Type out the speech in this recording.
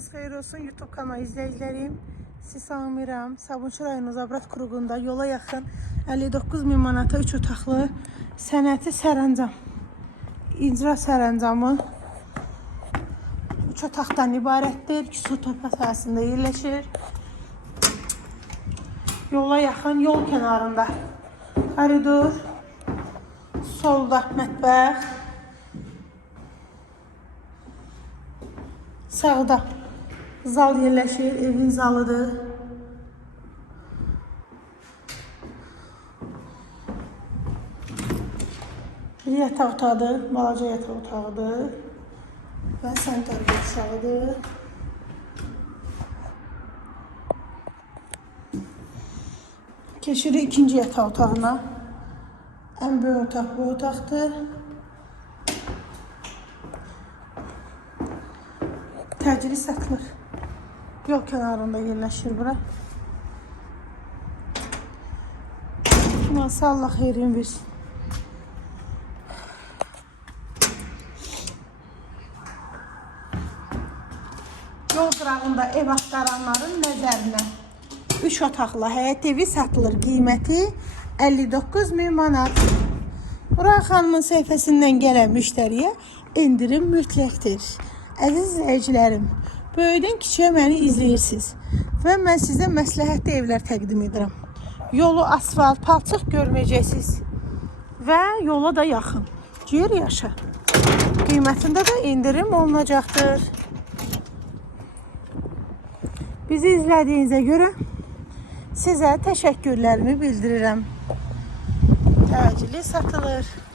Sabahınız xeyir olsun YouTube kanalı izləyicilərim. Sizi salamlayıram. Sabunçu rayonu Zabrat Kuruğunda yola yaxın 59 min manata 3 otaqlı sənəti sərəncam. İcra sərəncamı 3 otaqdan ibarətdir. 2 su torpaq sahəsində yerləşir. Yola yaxın yol kənarında koridor, solda mətbəx, Sağda zal yerləşir, evin zalıdır. Bir yataq otağıdır, balaca yataq otağıdır. Və sanitar bir uşağıdır. Keçirik ikinci yataq otağına. Ən böyük otaq bu otaqdır. Təcili satılır. Yol kənarında yerləşir bura. Kiməsə Allah xeyrin versin. Yol qırağında ev axtaranların nəzərinə 3 otaqlı həyət evi satılır. Qiyməti 59 min manat. Burak xanımın səhifəsindən gələn müştəriyə endirim mütləqdir. Əziz izləyicilərim, böyüdən kiçiyə məni izləyirsiniz və mən sizə məsləhətli evlər təqdim edirəm. Yolu asfalt, palçıq görməyəcəksiniz və yola da yaxın. Yer yaşa. Qiymətində də indirim olunacaqdır. Bizi izlədiyinizə görə sizə təşəkkürlərimi bildirirəm. Təcili satılır.